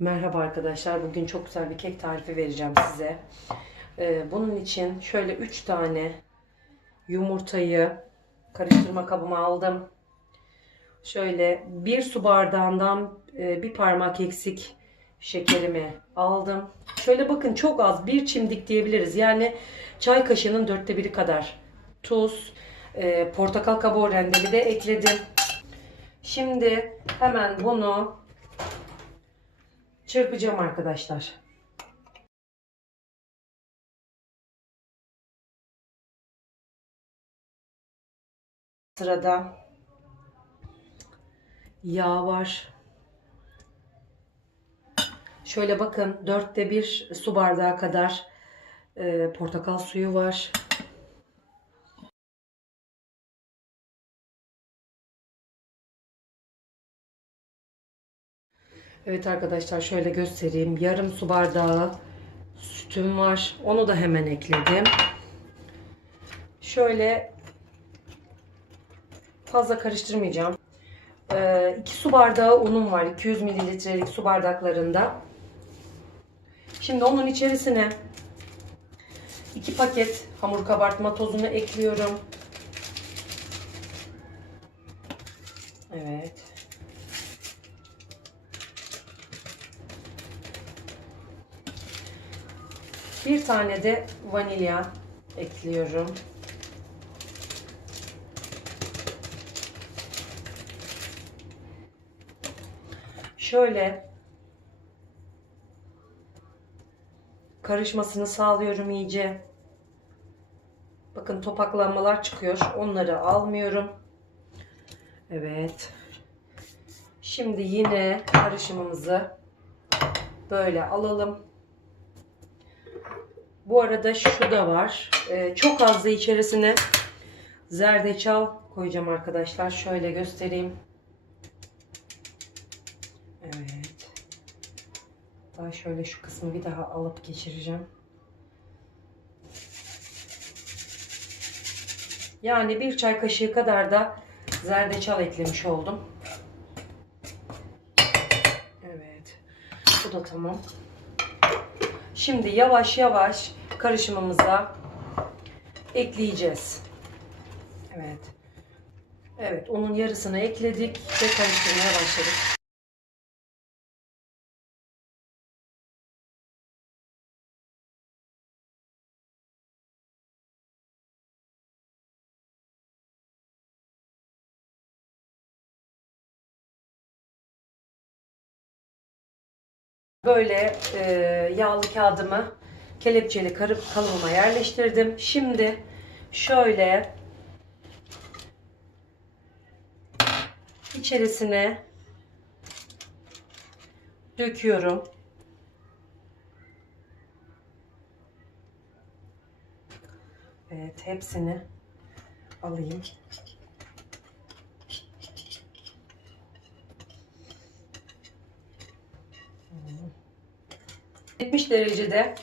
Merhaba arkadaşlar. Bugün çok güzel bir kek tarifi vereceğim size. Ee, bunun için şöyle 3 tane yumurtayı karıştırma kabıma aldım. Şöyle bir su bardağından e, bir parmak eksik şekerimi aldım. Şöyle bakın çok az bir çimdik diyebiliriz. Yani çay kaşığının dörtte biri kadar tuz, e, portakal kabuğu rendeli de ekledim. Şimdi hemen bunu çırpacağım arkadaşlar. Sırada yağ var. Şöyle bakın dörtte bir su bardağı kadar e, portakal suyu var. Evet arkadaşlar şöyle göstereyim. Yarım su bardağı sütüm var. Onu da hemen ekledim. Şöyle fazla karıştırmayacağım. 2 ee, su bardağı unum var. 200 mililitrelik su bardaklarında. Şimdi onun içerisine 2 paket hamur kabartma tozunu ekliyorum. Evet. Bir tane de vanilya ekliyorum. Şöyle karışmasını sağlıyorum iyice. Bakın topaklanmalar çıkıyor. Onları almıyorum. Evet. Şimdi yine karışımımızı böyle alalım. Bu arada şu da var. Ee, çok az da içerisine zerdeçal koyacağım arkadaşlar. Şöyle göstereyim. Evet. Daha şöyle şu kısmı bir daha alıp geçireceğim. Yani bir çay kaşığı kadar da zerdeçal eklemiş oldum. Evet. Bu da tamam. Şimdi yavaş yavaş karışımımıza ekleyeceğiz. Evet. Evet, unun yarısını ekledik ve karıştırmaya başladık. böyle e, yağlı kağıdımı kelepçeli karıp kalıbıma yerleştirdim. Şimdi şöyle içerisine döküyorum. Evet hepsini alayım. 170 derecede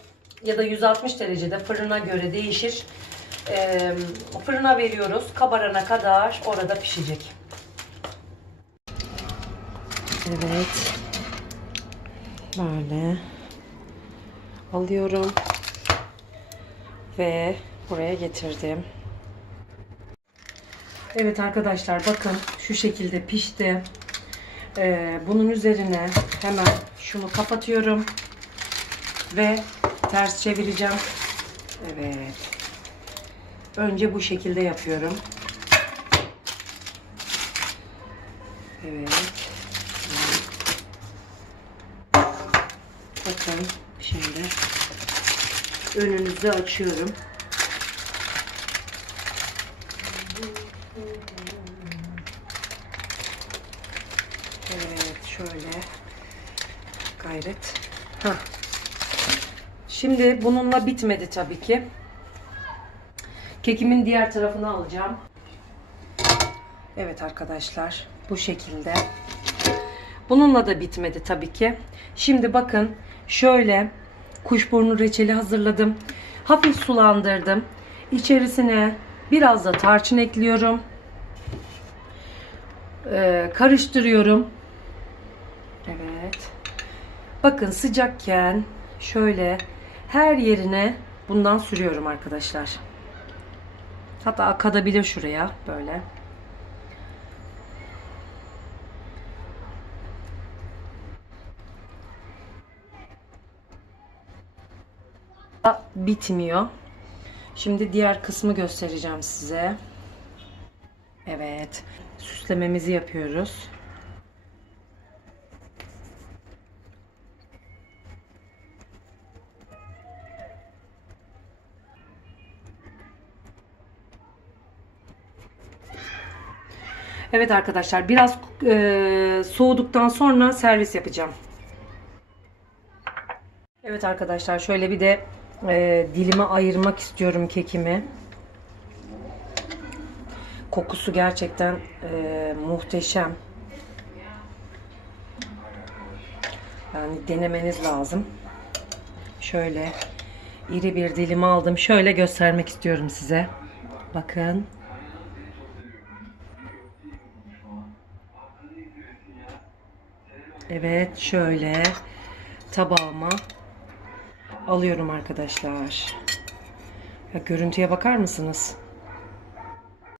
ya da 160 derecede fırına göre değişir. Ee, fırına veriyoruz. Kabarana kadar orada pişecek. Evet. Böyle alıyorum ve buraya getirdim. Evet arkadaşlar bakın şu şekilde pişti. Ee, bunun üzerine hemen şunu kapatıyorum ve ters çevireceğim. Evet. Önce bu şekilde yapıyorum. Evet. Bakın şimdi önünüzü açıyorum. Evet şöyle gayret. Heh. Şimdi bununla bitmedi tabii ki. Kekimin diğer tarafını alacağım. Evet arkadaşlar bu şekilde. Bununla da bitmedi tabii ki. Şimdi bakın şöyle kuşburnu reçeli hazırladım. Hafif sulandırdım. İçerisine biraz da tarçın ekliyorum. Ee, karıştırıyorum. Evet. Bakın sıcakken şöyle her yerine bundan sürüyorum arkadaşlar. Hatta akadabilir şuraya böyle. bitmiyor. Şimdi diğer kısmı göstereceğim size. Evet. Süslememizi yapıyoruz. Evet arkadaşlar biraz e, soğuduktan sonra servis yapacağım. Evet arkadaşlar şöyle bir de e, dilime ayırmak istiyorum kekimi. Kokusu gerçekten e, muhteşem. Yani denemeniz lazım. Şöyle iri bir dilim aldım. Şöyle göstermek istiyorum size. Bakın. Evet şöyle tabağıma alıyorum arkadaşlar. Ya, görüntüye bakar mısınız?